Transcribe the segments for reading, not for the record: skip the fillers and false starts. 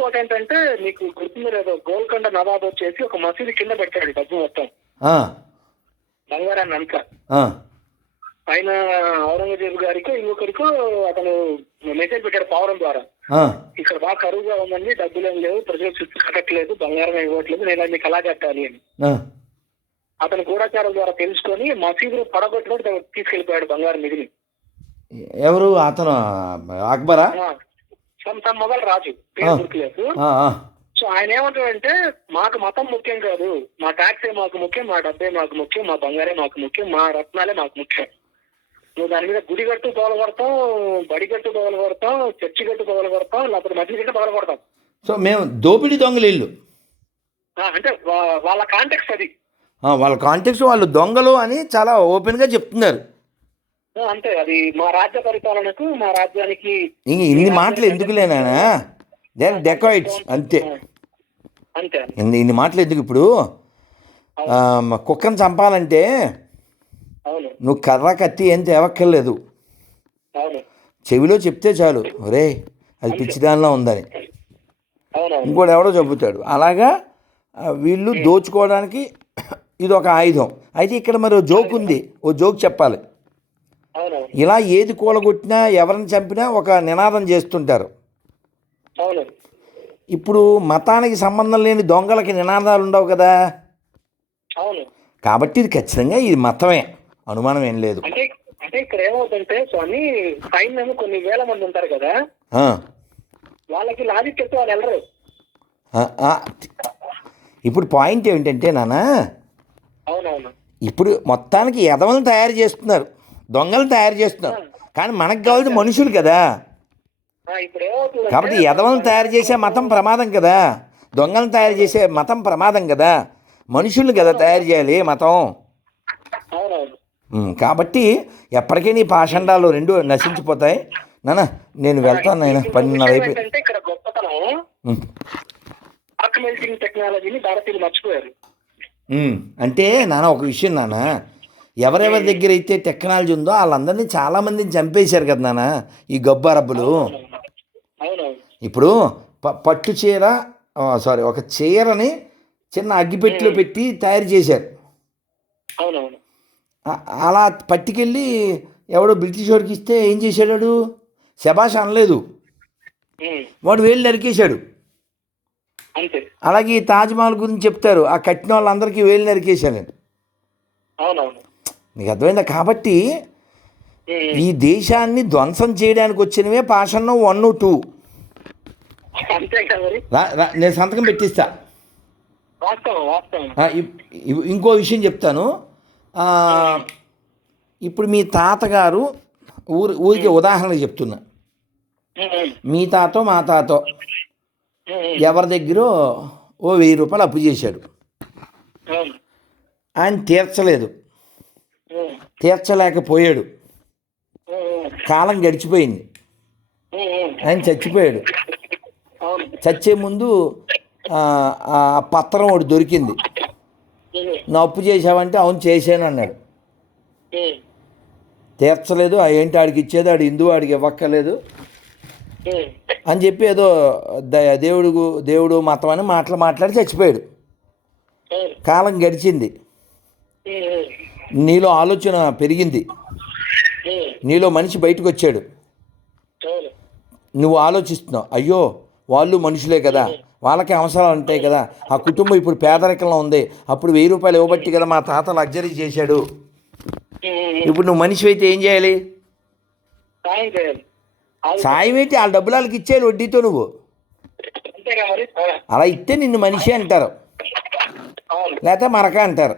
ఇంకోటి ఏంటంటే మీకు గుర్తుంది లేదో, గోల్కొండ నవాబ్ వచ్చేసి ఒక మసీదు కింద పెట్టాడు డబ్బు మొత్తం, బంగారాన్ని అంతా. ఆయన ఔరంగజేబు గారికి ఇంకొకరికో అతను మెసేజ్ పెట్టాడు పావురం ద్వారా, ఇక్కడ బాగా కరువుగా ఉందండి, డబ్బులు ఏం లేవు, ప్రజలకు చుట్టూ కట్టట్లేదు, బంగారం ఇవ్వట్లేదు, నేను మీకు ఎలా కట్టాలి అని అతను గూఢచారుల ద్వారా తెలుసుకొని మసీదును పడగొట్టినట్టు తీసుకెళ్లిపోయాడు బంగారం నిధిని. ఎవరు అతను? అక్బరా? మొదలు రాజు, పేరు గుర్తులేదు. సో ఆయన ఏమంటాడంటే, మాకు మతం ముఖ్యం కాదు, మా ట్యాక్సే మాకు ముఖ్యం, మా డబ్బే మాకు ముఖ్యం, మా బంగారే మాకు ముఖ్యం, మా రత్నాలే మాకు ముఖ్యం. నువ్వు దాని మీద గుడి గట్టు పగలగొడతాం, బడి గట్టు పగలగొడతాం, చర్చి గట్టు పగలగొడతాం, లేకపోతే మసీదు గట్టు పగలగొడతాం. సో మేము దోపిడీ దొంగలు ఇల్లు అంటే వాళ్ళ కాంటెక్స్ట్ అది, వాళ్ళ కాంటెక్స్ట్, వాళ్ళు దొంగలు అని చాలా ఓపెన్గా చెప్తున్నారు. అంతే, అది మా రాజ్య పరిపాలనకు, మా రాజ్యానికి ఇన్ని మాటలు ఎందుకులేనా, డెకాయిట్స్ అంతే అంతే. ఇన్ని మాటలు ఎందుకు? ఇప్పుడు కుక్కను చంపాలంటే నువ్వు కర్ర కత్తి ఏం తేవక్కర్లేదు, చెవిలో చెప్తే చాలు, ఒరే అది పిచ్చిదానిలో ఉందని, ఇంకోటి ఎవడో చెబుతాడు. అలాగా వీళ్ళు దోచుకోవడానికి ఇది ఒక ఆయుధం. అయితే ఇక్కడ మరి ఓ జోక్ ఉంది, ఓ జోక్ చెప్పాలి. ఇలా ఏది కూలగొట్టినా ఎవరిని చంపినా ఒక నినాదం చేస్తుంటారు. ఇప్పుడు మతానికి సంబంధం లేని దొంగలకి నినాదాలు ఉండవు కదా, కాబట్టి ఇది ఖచ్చితంగా ఇది మతమే, అనుమానం ఏం లేదు. అంటే ఇక్కడ ఏమవుతుంటే స్వామి, సైన్యం కొన్ని వేల మంది ఉంటారు కదా, వాళ్ళకి లాజిక్ చెప్తే వాళ్ళు వెళ్ళరు. ఇప్పుడు పాయింట్ ఏమిటంటే నాన్న, ఇప్పుడు మొత్తానికి ఎదవలను తయారు చేస్తున్నారు, దొంగలను తయారు చేస్తున్నారు, కానీ మనకు కావాల్సిన మనుషులు కదా. కాబట్టి ఎదవలను తయారు చేసే మతం ప్రమాదం కదా, దొంగలను తయారు చేసే మతం ప్రమాదం కదా, మనుషుల్ని కదా తయారు చేయాలి మతం. కాబట్టి ఎప్పటికీ నీ పాషండాలు రెండు నశించిపోతాయి. నాన్న నేను వెళ్తాను, నాయన 12:30 అయిపోయింది. ఇక్కడ గొప్పతనం టెక్నాలజీని భారతీయులు మర్చిపోయారు. అంటే నాన్న ఒక విషయం నాన్న, ఎవరెవరి దగ్గర అయితే టెక్నాలజీ ఉందో వాళ్ళందరినీ చాలామందిని చంపేశారు కదా నాన్న ఈ గబ్బు అరబ్బులు. ఇప్పుడు పట్టు చీర ఒక చీరని చిన్న అగ్గిపెట్టిలో పెట్టి తయారు చేశారు. అలా పట్టుకెళ్ళి ఎవడో బ్రిటిష్ వాడికి ఇస్తే ఏం చేశాడు? శబాష్ అనలేదు, వాడు వేలు నరికేశాడు. అలాగే ఈ తాజ్మహల్ గురించి చెప్తారు, ఆ కట్టిన వాళ్ళందరికీ వేలు నరికేశాడు. నీకు అర్థమైందా? కాబట్టి ఈ దేశాన్ని ధ్వంసం చేయడానికి వచ్చినవే పాషాణం 1, 2. నేను సంతకం పెట్టిస్తా. ఇంకో విషయం చెప్తాను. ఇప్పుడు మీ తాతగారు ఊరికి ఉదాహరణ చెప్తున్నా, మీ తాతో మా తాతో ఎవరి దగ్గర ఓ 1000 రూపాయలు అప్పు చేశాడు, ఆయన తీర్చలేకపోయాడు, కాలం గడిచిపోయింది, ఆయన చచ్చిపోయాడు. చచ్చే ముందు ఆ పత్రం ఒకటి దొరికింది, నా అప్పు చేసావంటే అవును చేశాను అన్నాడు. తీర్చలేదు, ఏంటి ఆడికి ఇచ్చేది, ఆడు హిందువు, ఆడికి ఇవ్వక్కర్లేదు అని చెప్పి ఏదో దేవుడు మతం అని మాట్లాడి చచ్చిపోయాడు. కాలం గడిచింది, నీలో ఆలోచన పెరిగింది, నీలో మనిషి బయటకు వచ్చాడు, నువ్వు ఆలోచిస్తున్నావు, అయ్యో వాళ్ళు మనుషులే కదా, వాళ్ళకి అవసరాలు ఉంటాయి కదా, ఆ కుటుంబం ఇప్పుడు పేదరికంలో ఉంది, అప్పుడు 1000 రూపాయలు ఇవ్వబట్టి కదా మా తాత లగ్జరీ చేశాడు. ఇప్పుడు నువ్వు మనిషి అయితే ఏం చేయాలి? సాయం ఏంటి? ఆ డబ్బులు వాళ్ళకి ఇచ్చేయాలి వడ్డీతో. నువ్వు అలా ఇస్తే నిన్ను మనిషి అంటారు, లేకపోతే మరక అంటారు.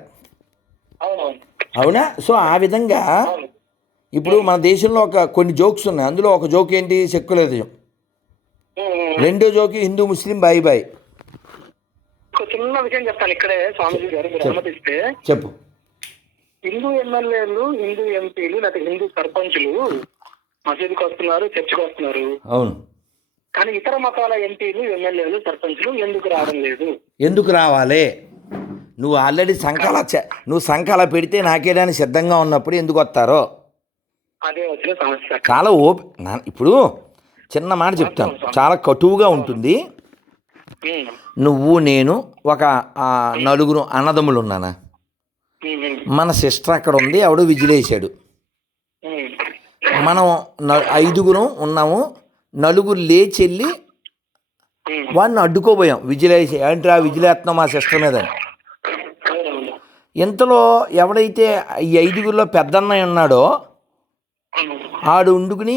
అవునా? సో ఆ విధంగా ఇప్పుడు మన దేశంలో కొన్ని జోక్స్ ఉన్నాయి. అందులో ఒక జోక్ ఏంటి? సెక్యులరిజం. రెండో జోకి హిందూ ముస్లిం బాయ్. చిన్న విషయం చెప్తాను ఇక్కడే స్వామిజీ గారు, మీరు అనుమతిస్తే. చెప్పు. హిందూ ఎమ్మెల్యేలు, హిందూ ఎంపీలు, లేకపోతే హిందూ సర్పంచులు మసీదుకి వస్తున్నారు, చర్చికి వస్తున్నారు. అవును. కానీ ఇతర మతాల ఎంపీలు, ఎమ్మెల్యేలు, సర్పంచులు ఎందుకు రావడం లేదు? ఎందుకు రావాలి? నువ్వు ఆల్రెడీ సంఖాల పెడితే నాకేదాన్ని సిద్ధంగా ఉన్నప్పుడు ఎందుకు వస్తారో అదే వచ్చిన సమస్య. చాలా ఇప్పుడు చిన్న మాట చెప్తాను, చాలా కటువుగా ఉంటుంది. నువ్వు నేను ఒక నలుగురు అన్నదమ్ములు ఉన్నానా, మన సిస్టర్ అక్కడ ఉంది, ఎవడో విజిలేసాడు, మనం 5గురం ఉన్నాము, నలుగురు లేచెళ్ళి వాడిని అడ్డుకోబోయాం, విజిలేసి ఏంట్రా విజిలేస్తున్నాం మా సిస్టర్ మీద. ఇంతలో ఎవడైతే ఈ 5గురిలో పెద్దన్నయ్య ఉన్నాడో ఆడు ఉండుకుని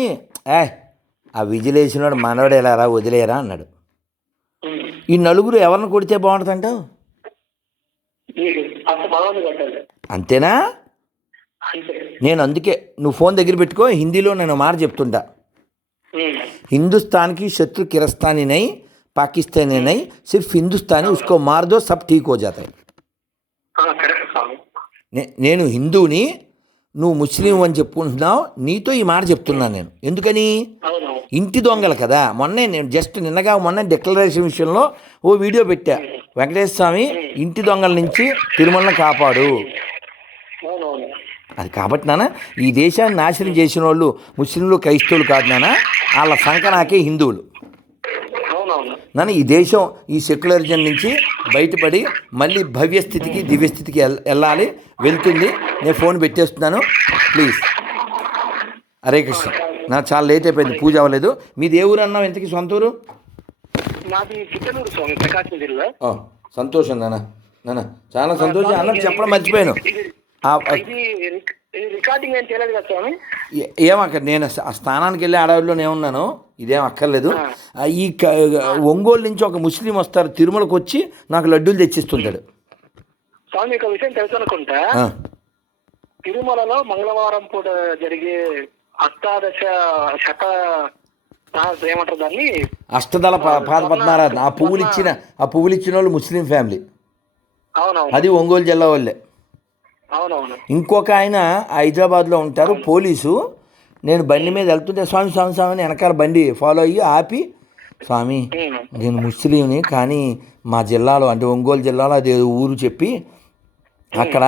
ఆ విజిలేసినాడు మనవాడు ఎలా రా వదిలేరా అన్నాడు. ఈ నలుగురు ఎవరిని కొడితే బాగుంటుందంటావు? అంతేనా? నేను అందుకే నువ్వు ఫోన్ దగ్గర పెట్టుకో, హిందీలో నేను మాట చెప్తుంటా. हिंदुस्तान की शत्रु किरस्तानी नहीं, पाकिस्तानी नहीं, सिर्फ हिंदुस्तानी, उसको मार दो सब ठीक हो जाता है. నేను హిందువుని, నువ్వు ముస్లిం అని చెప్పుకుంటున్నావు, నీతో ఈ మాట చెప్తున్నాను నేను. ఎందుకని? ఇంటి దొంగలు కదా. మొన్న డిక్లరేషన్ విషయంలో ఓ వీడియో పెట్టా, వెంకటేశ్వర స్వామి ఇంటి దొంగల నుంచి తిరుమలను కాపాడు అది. కాబట్టి నాన్న ఈ దేశాన్ని నాశనం చేసిన వాళ్ళు ముస్లింలు క్రైస్తవులు కాదు నాన్న, వాళ్ళ సంకనాకే హిందువులు నాన్న. ఈ దేశం ఈ సెక్యులరిజం నుంచి బయటపడి మళ్ళీ భవ్యస్థితికి దివ్యస్థితికి వెళ్ళాలి, వెళ్తుంది. నేను ఫోన్ పెట్టేస్తున్నాను ప్లీజ్. హరే కృష్ణ. నాకు చాలా లేట్ అయిపోయింది, పూజ అవ్వలేదు. మీది ఏ ఊరు అన్నావు ఇంతకీ? సొంత ఊరు? సంతోషం నాన్న, నాన్న చాలా సంతోషం. అన్నది చెప్పడం మర్చిపోయాను. ఏమక్కడ నేను ఆ స్థానానికి వెళ్ళి అడవిలోనే ఉన్నాను, ఇదేం అక్కర్లేదు. ఈ ఒంగోలు నుంచి ఒక ముస్లిం వస్తారు, తిరుమలకు వచ్చి నాకు లడ్డూలు తెచ్చిస్తుంటాడు. స్వామి ఒక విషయం తెలుసు అనుకుంటా, తిరుమలలో మంగళవారం పూట జరిగే అష్టాదశ శత ఏమంటారు దాన్ని, అష్టదళ పాద పద్మారాధన. ఆ పువ్వులు ఇచ్చిన వాళ్ళు ముస్లిం ఫ్యామిలీ. అవునవును, అది ఒంగోలు జిల్లా వాళ్ళే. అవునవును. ఇంకొక ఆయన హైదరాబాద్లో ఉంటారు, పోలీసు. నేను బండి మీద వెళ్తుంటే స్వామి స్వామి స్వామి వెనకాల బండి ఫాలో అయ్యి ఆపి, స్వామి నేను ముస్లింని, కానీ మా జిల్లాలో అంటే ఒంగోలు జిల్లాలో అది ఊరు చెప్పి అక్కడ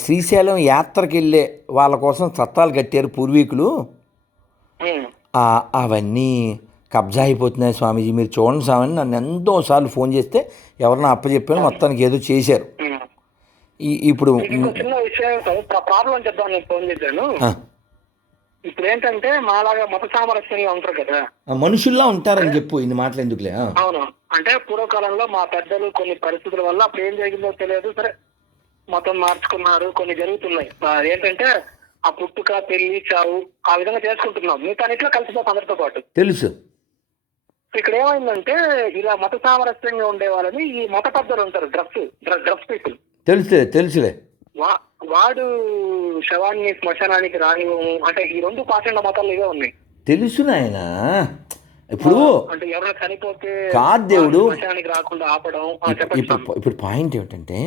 శ్రీశైలం యాత్రకి వెళ్ళే వాళ్ళ కోసం చట్టాలు కట్టారు పూర్వీకులు, అవన్నీ కబ్జా అయిపోతున్నాయి స్వామీజీ, మీరు చూడండి స్వామి. నన్ను ఎంతోసార్లు ఫోన్ చేస్తే ఎవరన్నా అప్పచెప్పాను, మొత్తానికి ఏదో చేశారు. ఇప్పుడు చిన్న విషయం ప్రాబ్లం చెప్తాను, నేను ఫోన్ చేశాను. ఇప్పుడు ఏంటంటే మాలాగా మత సామరస్యంగా ఉంటారు కదా, మనుషుల్లా ఉంటారని చెప్పు, ఇన్ని మాటలు ఎందుకులే. అవును, అంటే పూర్వకాలంలో మా పెద్దలు కొన్ని పరిస్థితుల వల్ల అప్పుడు ఏం జరిగిందో తెలియదు, సరే మతం మార్చుకున్నారు, కొన్ని జరుగుతున్నాయి. ఏంటంటే ఆ పుట్టుక పెళ్లి చావు ఆ విధంగా చేసుకుంటున్నాం, మిగతా ఇట్లా కలిసిపోతాం అందరితో పాటు. తెలుసు. ఇక్కడ ఏమైందంటే ఇలా మత సామరస్యంగా ఉండే వాళ్ళని ఈ మత పెద్దలు ఉంటారు, డ్రగ్స్ పీపుల్. తెలుసులే. వాడు శవాన్ని శ్మశానానికి రానివ్వము, అంటే ఈ రెండు పాషండ మతాలు ఇవే ఉన్నాయి. తెలుసు నాయన. ఇప్పుడు అంటే ఎవరైనా చనిపోతే కాదు దేవుడు శ్మశానానికి రాకుండా ఆపడం. ఇప్పుడు పాయింట్ ఏమిటంటే,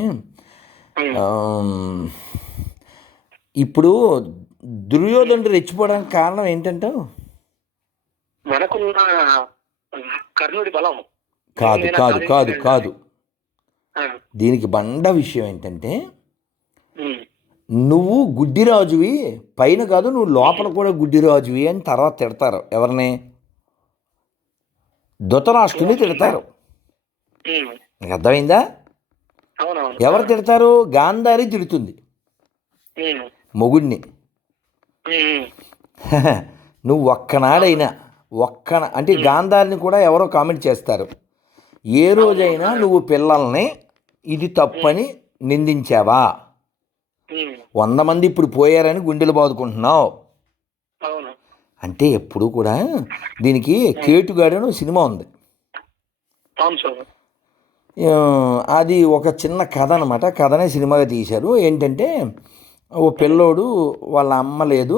ఇప్పుడు దుర్యోధనుడు రెచ్చిపోవడానికి కారణం ఏంటంటావు? మనకున్న కర్ణుడి బలం. కాదు కాదు కాదు కాదు దీనికి బండ విషయం ఏంటంటే, నువ్వు గుడ్డిరాజువి, పైన కాదు నువ్వు లోపల కూడా గుడ్డిరాజువి అని తర్వాత తిడతారు. ఎవరిని? ధృతరాష్ట్రుని తిడతారు. అర్థమైందా? ఎవరు తిడతారు? గాంధారి తిడుతుంది మొగుడిని. నువ్వు ఒక్కనాడైనా అంటే గాంధారిని కూడా ఎవరో కామెంట్ చేస్తారు, ఏ రోజైనా నువ్వు పిల్లల్ని ఇది తప్పని నిందించావా? 100 మంది ఇప్పుడు పోయారని గుండెలు బాదుకుంటున్నావు. అంటే ఎప్పుడు కూడా దీనికి కేటుగాడు అని సినిమా ఉంది, అది ఒక చిన్న కథ అనమాట. కథనే సినిమాగా తీశారు. ఏంటంటే ఓ పిల్లోడు వాళ్ళ అమ్మ లేదు,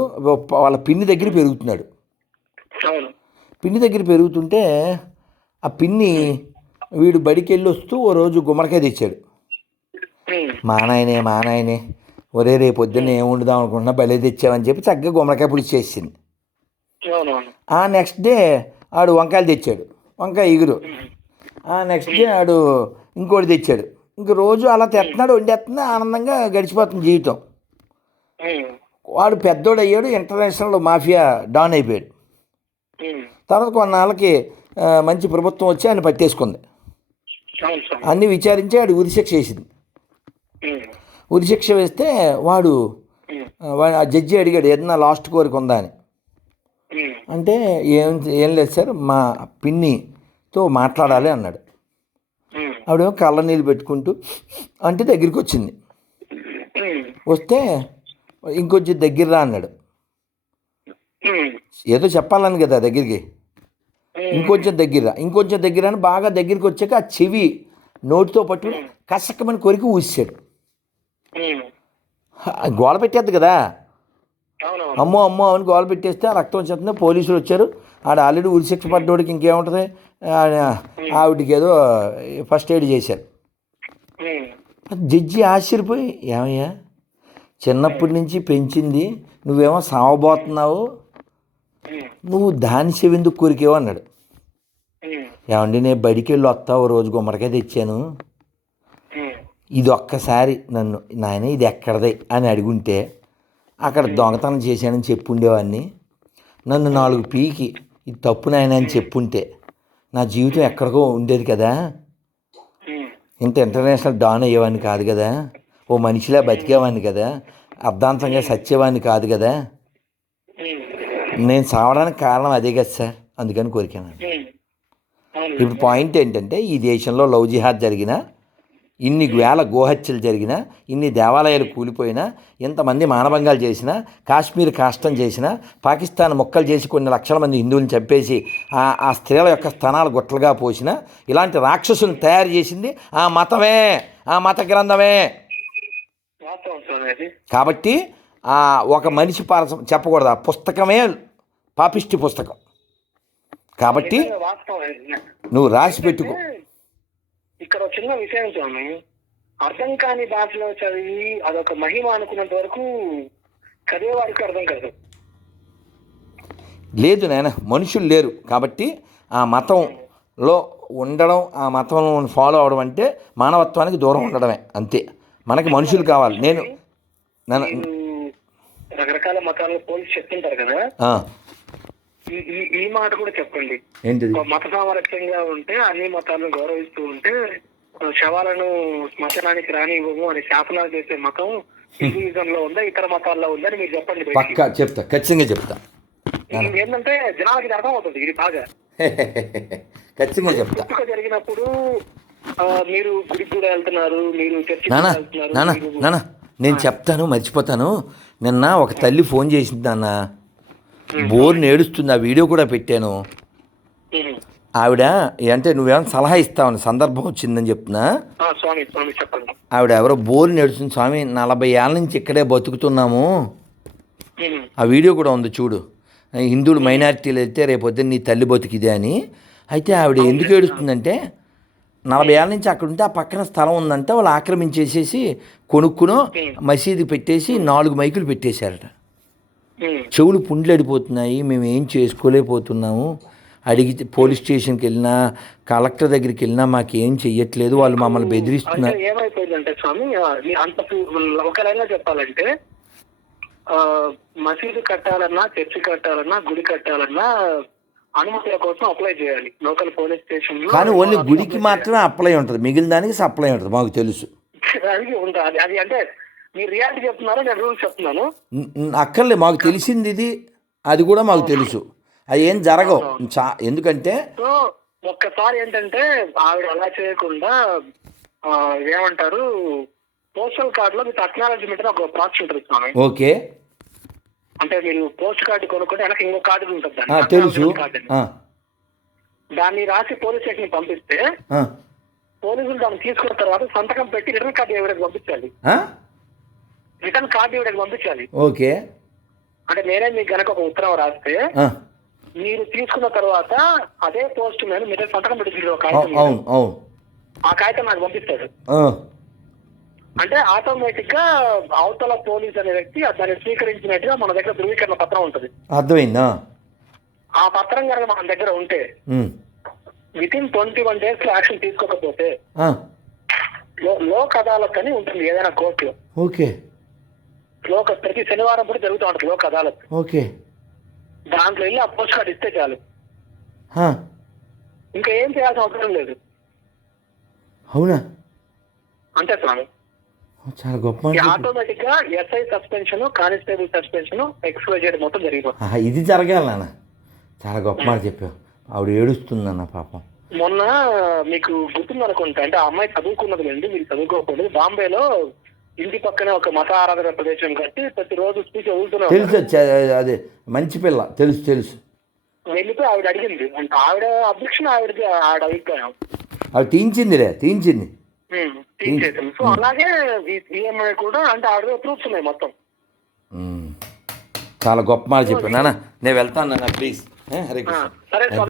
వాళ్ళ పిన్ని దగ్గర పెరుగుతున్నాడు. పిన్ని దగ్గర పెరుగుతుంటే ఆ పిన్ని వీడు బడికి వెళ్ళి వస్తూ ఓ రోజు గుమ్మడికాయ తెచ్చాడు. మా నాయనే ఒరే రేపు పొద్దున్న ఏం వండుదాం అనుకుంటున్నా, భలే తెచ్చావని చెప్పి చక్కగా గుమ్మడికాయ పులుసు చేసింది. ఆ నెక్స్ట్ డే ఆడు వంకాయలు తెచ్చాడు, వంకాయ ఇగురు. ఆ నెక్స్ట్ డే ఆడు ఇంకోటి తెచ్చాడు. ఇంక రోజు అలా తెస్తున్నాడు, వండేస్తున్నా, ఆనందంగా గడిచిపోతుంది జీవితం. వాడు పెద్దోడు అయ్యాడు, ఇంటర్నేషనల్ మాఫియా డాన్ అయిపోయాడు. తర్వాత కొన్నాళ్ళకి మంచి ప్రభుత్వం వచ్చి ఆయన పట్టేసుకుంది. అన్నీ విచారించి ఆడు ఉరిశిక్ష వేసింది. ఉరిశిక్ష వేస్తే వాడు ఆ జడ్జి అడిగాడు ఏదన్నా లాస్ట్ కోరిక ఉందా అని. అంటే ఏం లేదు సార్, మా పిన్నితో మాట్లాడాలి అన్నాడు. ఆవిడేమో కళ్ళ నీళ్ళు పెట్టుకుంటూ అంటే దగ్గరికి వచ్చింది. వస్తే ఇంకొంచెం దగ్గర రా అన్నాడు. ఏదో చెప్పాలని కదా దగ్గరికి, ఇంకొంచెం దగ్గర అని బాగా దగ్గరికి వచ్చాక ఆ చెవి నోటితో పట్టుకుని కసక్కమని కొరికి ఊసాడు. గోల పెట్టేద్దు కదా, అమ్మో అమ్మో అని గోల పెట్టేస్తే ఆ రక్తం వచ్చేస్తుంది. పోలీసులు వచ్చారు. ఆడ ఆల్రెడీ ఉరిశిక్ష పడ్డోడికి ఇంకేముంటుంది, ఆవిడికి ఏదో ఫస్ట్ ఎయిడ్ చేశారు. జడ్జి ఆశ్చర్యపోయి, ఏమయ్యా చిన్నప్పటి నుంచి పెంచింది, నువ్వేమో సావబోతున్నావు, నువ్వు దాని చెవెందుకు కొరికేవు అన్నాడు. ఏమండి నేను బడికి వెళ్ళి వస్తావు, రోజు గుమ్మడికాయ తెచ్చాను, ఇది ఒక్కసారి నన్ను నాయన ఇది ఎక్కడదే అని అడుగుంటే అక్కడ దొంగతనం చేశానని చెప్పుండేవాడిని, నన్ను 4 పీకి ఇది తప్పు నాయన అని చెప్పుంటే నా జీవితం ఎక్కడికో ఉండేది కదా, ఇంత ఇంటర్నేషనల్ డాన్ అయ్యేవాడిని కాదు కదా, ఓ మనిషిలా బతికేవాడిని కదా, అర్ధాంతంగా సచ్చేవాడిని కాదు కదా, నేను సావడానికి కారణం అదే కదా సార్, అందుకని కోరికాను. ఇప్పుడు పాయింట్ ఏంటంటే ఈ దేశంలో లవ్ జిహాద్ జరిగినా, ఇన్ని వేల గోహత్యలు జరిగినా, ఇన్ని దేవాలయాలు కూలిపోయినా, ఇంతమంది మానభంగాలు చేసినా, కాశ్మీర్ కాష్టం చేసినా, పాకిస్తాన్ మొక్కలు చేసి కొన్ని లక్షల మంది హిందువులను చంపేసి ఆ స్త్రీల యొక్క స్థనాలు గుట్టలుగా పోసినా, ఇలాంటి రాక్షసులను తయారు చేసింది ఆ మతమే, ఆ మత గ్రంథమే. కాబట్టి ఒక మనిషి చెప్పకూడదు, ఆ పుస్తకమే పాపిష్టి పుస్తకం. కాబట్టి నువ్వు రాసి పెట్టుకో. ఇక్కడ చిన్న విషయం స్వామి, అర్థం కాని భాషలో చదివి అదొక మహిమ అనుకున్నంత వరకు చదివేవారికి అర్థం కాదు. లేదు నాయన, మనుషులు లేరు కాబట్టి ఆ మతంలో ఉండడం, ఆ మతం ఫాలో అవడం అంటే మానవత్వానికి దూరం ఉండడమే, అంతే. మనకి మనుషులు కావాలి. నేను రకరకాల మతాలను పోల్చి చెప్తుంటారు కదా, ఈ మాట కూడా చెప్పండి. మత సామరస్యంగా ఉంటే, అన్ని మతాలను గౌరవిస్తూ ఉంటే, శవాలను శ్మశానానికి రానివ్వము అని శాసనాలు చేసే మతం హిందూయిజం లో ఉందా, ఇతర మతాల్లో ఉందా అని మీరు చెప్పండి. పక్కా చెప్తా, ఖచ్చితంగా చెప్తా. ఏంటంటే జనాలకి అర్థం అవుతుంది ఇది బాగా. ఖచ్చితంగా చెప్తా. పుట్టుక జరిగినప్పుడు మీరు గుడికి కూడా వెళ్తున్నారు, మీరు చర్చికి వెళ్తున్నారు. నేను చెప్తాను, మర్చిపోతాను. నిన్న ఒక తల్లి ఫోన్ చేసింది అన్న, బోర్ని ఏడుస్తుంది, ఆ వీడియో కూడా పెట్టాను. ఆవిడ అంటే నువ్వేమైనా సలహా ఇస్తావని సందర్భం వచ్చిందని చెప్తున్నా. ఆవిడ ఎవరో బోర్ని ఏడుస్తుంది, స్వామి 40 ఏళ్ళ నుంచి ఇక్కడే బతుకుతున్నాము, ఆ వీడియో కూడా ఉంది చూడు, హిందువులు మైనారిటీలు అయితే రేపొద్దున నీ తల్లి బతికిదే అని. అయితే ఆవిడ ఎందుకు ఏడుస్తుందంటే 40 ఏళ్ళ నుంచి అక్కడ ఉంటే ఆ పక్కన స్థలం ఉందంటే వాళ్ళు ఆక్రమించేసేసి కొనుక్కునో మసీదు పెట్టేసి 4 మైకులు పెట్టేశారట. చెవులు పుండ్లడిపోతున్నాయి, మేము ఏం చేసుకోలేకపోతున్నాము, అడిగితే పోలీస్ స్టేషన్కి వెళ్ళినా, కలెక్టర్ దగ్గరికి వెళ్ళినా మాకేం చెయ్యట్లేదు, వాళ్ళు మమ్మల్ని బెదిరిస్తున్నారు. ఏమైపోయిందంటే స్వామి, అంత ఒక లైన్లో చెప్పాలంటే మసీదు కట్టాలన్నా, చర్చి కట్టాలన్నా, గుడి కట్టాలన్నా అనుమతుల కోసం అప్లై చేయాలి లోకల్ పోలీస్ స్టేషన్ లో. కానీ ఓన్లీ గుడికి మాత్రమే అప్లై ఉంటుంది, మిగిలిన దానికి సప్లై ఉంటుంది, మాకు తెలుసు. అది అంటే మీరు రియాలిటీ చెప్తున్నారు, నేను రూల్స్ చెప్తున్నాను. అక్కర్లే, మాకు తెలిసింది ఇది, అది కూడా మాకు తెలుసు. అవి ఏం జరగవు, ఎందుకంటే ఒక్కసారి ఏంటంటే ఆవిడ అలా చేయకుండా ఏమంటారు, పోస్టల్ కార్డులో మీకు అక్నాలెడ్జ్మెంట్ ఒక ప్రాసెస్ ఉంటుంది. ఓకే, అంటే మీరు పోస్ట్ కార్డు కొనుక్కుంటే వెనక ఇంకో కార్డు ఉంటుంది, తెలుసు. దాన్ని రాసి పోలీస్ స్టేషన్ పంపిస్తే పోలీసులు దాన్ని తీసుకున్న తర్వాత సంతకం పెట్టి రిటర్న్ కార్డు ఎవరికి పంపించాలి, రిటర్న్ కార్డు ఎవరికి పంపించాలి. ఓకే, అంటే నేనే మీకు గనక ఒక ఉత్తరం రాస్తే మీరు తీసుకున్న తర్వాత అదే పోస్ట్ మ్యాన్ మీరు సంతకం పెట్టి ఆ కాగితం నాకు పంపిస్తాడు. అంటే ఆటోమేటిక్ గా అవతల పోలీస్ అనే వ్యక్తి దాన్ని స్వీకరించినట్టుగా మన దగ్గర ధృవీకరణ పత్రం ఉంటుంది. అర్థమైందా? ఆ పత్రం కనుక మన దగ్గర ఉంటే వితిన్ 21 days లో యాక్షన్ తీసుకోకపోతే లోక్ అదాలత్ అని ఉంటుంది ఏదైనా కోర్టులో. ఓకే, ప్రతి శనివారం కూడా జరుగుతూ ఉంటుంది లోక్ అదాలత్. ఓకే, దాంట్లో వెళ్ళి ఆ పోస్ట్ కార్డు ఇస్తే చాలు, ఇంకా ఏం చేయాల్సిన అవసరం లేదు. అవునా? అంతే స్వామి. చాలా గొప్ప మాట చెప్పావు. ఆటోమేటిక్ గా SI suspension, constable suspension, XYZ మొత్తం జరిగిపోతుంది. ఇది జరగాలి నాన్న. చాలా గొప్ప మాట చెప్పావు. ఆవిడ ఏడుస్తుందన్న పాపం. మొన్న మీకు గుర్తుందనుకుంటా, అంటే ఆ అమ్మాయి చదువుకున్నది లేండి, మీరు చదువుకోకూడదు. బాంబేలో ఇంటి పక్కనే ఒక మత ఆరాధన ప్రదేశం కట్టి ప్రతిరోజు స్పీచ్ వదులుతూనే తెలుసు, అదే మంచి పిల్ల, తెలుసు. వెళ్ళిపోయి ఆవిడ అడిగింది, అంటే ఆవిడ అబ్జెక్షన్, ఆవిడది ఆవిడ అభిప్రాయం. ఆవిడ తీయించింది. సో అలాగే ఈఎంఐ కూడా, అంటే ఆవిడ ప్రూఫ్స్ ఉన్నాయి మొత్తం. చాలా గొప్ప మాట చెప్పాను నాన్న. నేను వెళ్తాను నాన్న, ప్లీజ్. హరే కృష్ణ. సరే.